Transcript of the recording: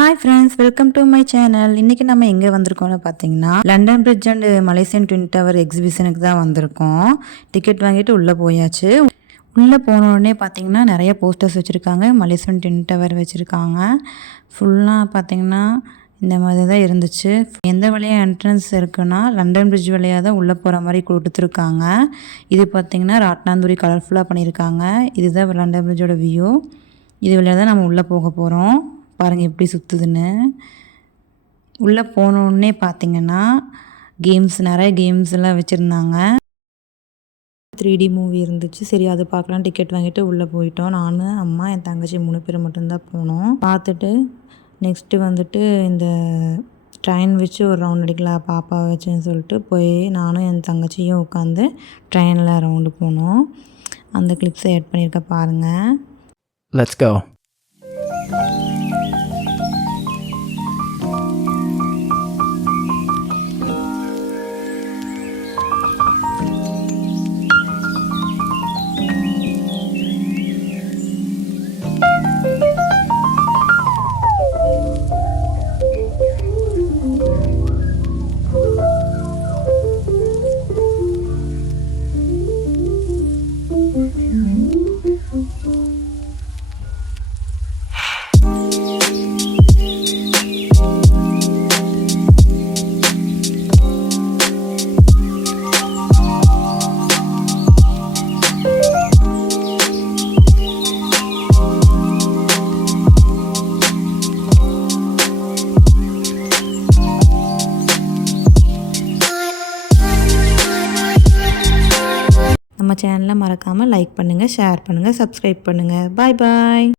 Hi friends, welcome to my channel. இன்றைக்கி நம்ம எங்கே வந்திருக்கோம்னு பார்த்தீங்கன்னா London bridge and Malaysian twin tower எக்ஸிபிஷனுக்கு தான் வந்திருக்கோம். டிக்கெட் வாங்கிட்டு உள்ளே போயாச்சு. உள்ளே போனோடனே பார்த்தீங்கன்னா நிறைய போஸ்டர்ஸ் வச்சுருக்காங்க. மலேசியன் ட்வின் டவர் வச்சுருக்காங்க. ஃபுல்லாக பார்த்தீங்கன்னா இந்த மாதிரி தான் இருந்துச்சு. எந்த வழியாக என்ட்ரன்ஸ் இருக்குன்னா லண்டன் பிரிட்ஜ் வழியாக தான் உள்ளே போகிற மாதிரி கொடுத்துருக்காங்க. இது பார்த்திங்கன்னா ராட்னாந்தூரி கலர்ஃபுல்லாக பண்ணியிருக்காங்க. இதுதான் லண்டன் பிரிட்ஜோட வியூ. இது வழியாக தான் நம்ம உள்ளே போக போகிறோம். பாருங்கள் எப்படி சுற்றுதுன்னு. உள்ளே போனோடனே பார்த்திங்கன்னா நிறைய கேம்ஸ் எல்லாம் வச்சுருந்தாங்க. 3D மூவி இருந்துச்சு. சரி அது பார்க்கலாம் டிக்கெட் வாங்கிட்டு உள்ளே போயிட்டோம். நான், அம்மா, என் தங்கச்சி 3 பேர் மட்டும்தான் போனோம். பார்த்துட்டு நெக்ஸ்ட்டு வந்துட்டு இந்த ட்ரெயின் வச்சு ஒரு ரவுண்ட் அடிக்கலாம் பாப்பா வச்சுன்னு சொல்லிட்டு போய் நானும் என் தங்கச்சியும் உட்காந்து ட்ரெயினில் ரவுண்டு போனோம். அந்த கிளிப்ஸை ஆட் பண்ணியிருக்க பாருங்கள். Let's go. நம்ம சேனலை மறக்காமல் லைக் பண்ணுங்கள், ஷேர் பண்ணுங்கள், சப்ஸ்கிரைப் பண்ணுங்கள். பாய் பாய்.